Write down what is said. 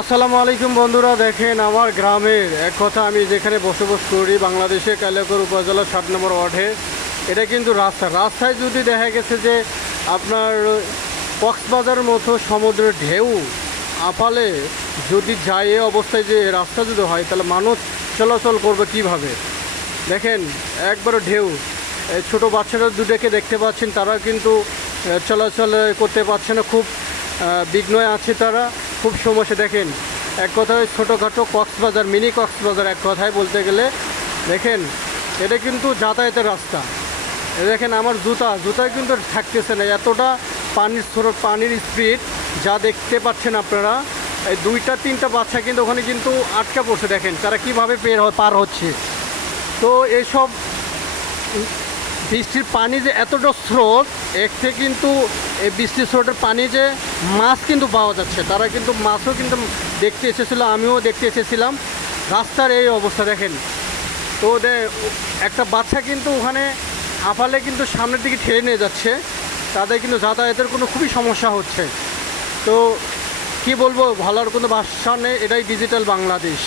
আসসালামু আলাইকুম বন্ধুরা, দেখেন আমার গ্রামের এক কথা। আমি যেখানে বসবাস করি বাংলাদেশে কালিয়াকৈর উপজেলা 7 নম্বর ওয়ার্ডে। এটা কিন্তু রাস্তায় যদি দেখা গেছে যে আপনার কক্সবাজারের মতো সমুদ্রের ঢেউ আপালে যদি যায়, এ অবস্থায় যে রাস্তা যদি হয় তাহলে মানুষ চলাচল করবে কিভাবে? দেখেন একবারে ঢেউ। ছোট বাচ্চারা দুটোকে দেখতে পাচ্ছেন, তারা কিন্তু চলাচল করতে পারছে না, খুব বিঘ্নয় আছে তারা, খুব সমস্যা। দেখেন এক কথায় ছোটোখাটো কক্সবাজার, মিনি কক্সবাজার এক কথায় বলতে গেলে। দেখেন এটা কিন্তু যাতায়াতের রাস্তা। দেখেন আমার জুতায় কিন্তু থাকতেছে না, এতটা পানির স্রোত, পানির স্পিড যা দেখতে পাচ্ছেন আপনারা। এই 2-3টা বাচ্চা কিন্তু ওখানে কিন্তু আটকা পড়ছে। দেখেন তারা কীভাবে পার হচ্ছে। তো এইসব বৃষ্টির পানি যে এতটা স্রোত, এর থেকে কিন্তু এই বৃষ্টির স্রোতের পানি যে মাছ কিন্তু পাওয়া যাচ্ছে, তারা কিন্তু মাছও কিন্তু দেখতে এসেছিলো, আমিও দেখতে এসেছিলাম। রাস্তার এই অবস্থা দেখেন। তো একটা বাচ্চা কিন্তু ওখানে আপালে কিন্তু সামনের দিকে ঠেলে নিয়ে যাচ্ছে, তাদের কিন্তু যাতায়াতের কোনো খুবই সমস্যা হচ্ছে। তো কি বলবো, ভালোর কোনো ভাষা নেই। এটাই ডিজিটাল বাংলাদেশ।